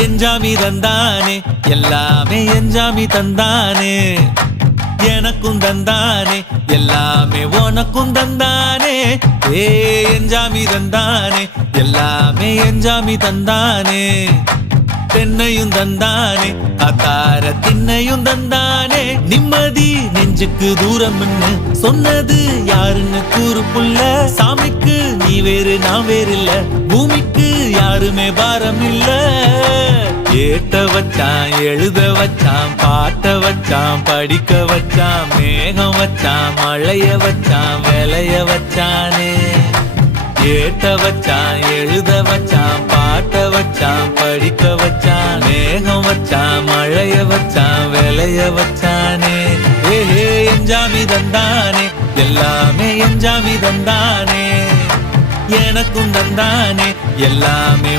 எஞ்சாமி தந்தானே எல்லாமே எஞ்சாமி தந்தானே எனக்கும் தந்தானே எல்லாமே உனக்கும் தந்தானே ஏ எஞ்சாமி தந்தானே எல்லாமே எஞ்சாமி தந்தானே தென்னையும் தந்தானே அத்தார திண்ணையும் தந்தானே நிம்மதி நெஞ்சுக்கு தூரம் சொன்னது யாருன்னு கூறு புள்ள சாமிக்கு நீ வேறு நான் வேறு இல்ல பூமிக்கு யாருமே பாரம் இல்ல ஏத்த வச்சான் எழுத வச்சான் பாட்ட வச்சான் படிக்க வச்சான் மேகம் வச்சான் மழைய வச்சான் விளைய வச்சானே ஏத்த வச்சான் எழுத வச்சான் பாட்ட வச்சான் படிக்க வச்சான் மேகம் வச்சான் மழைய வச்சான் விளைய வச்சானே ஏஹே எஞ்சாமி தந்தானே எல்லாமே எஞ்சாமி தந்தானே எனக்கும் தந்தானே எல்லாமே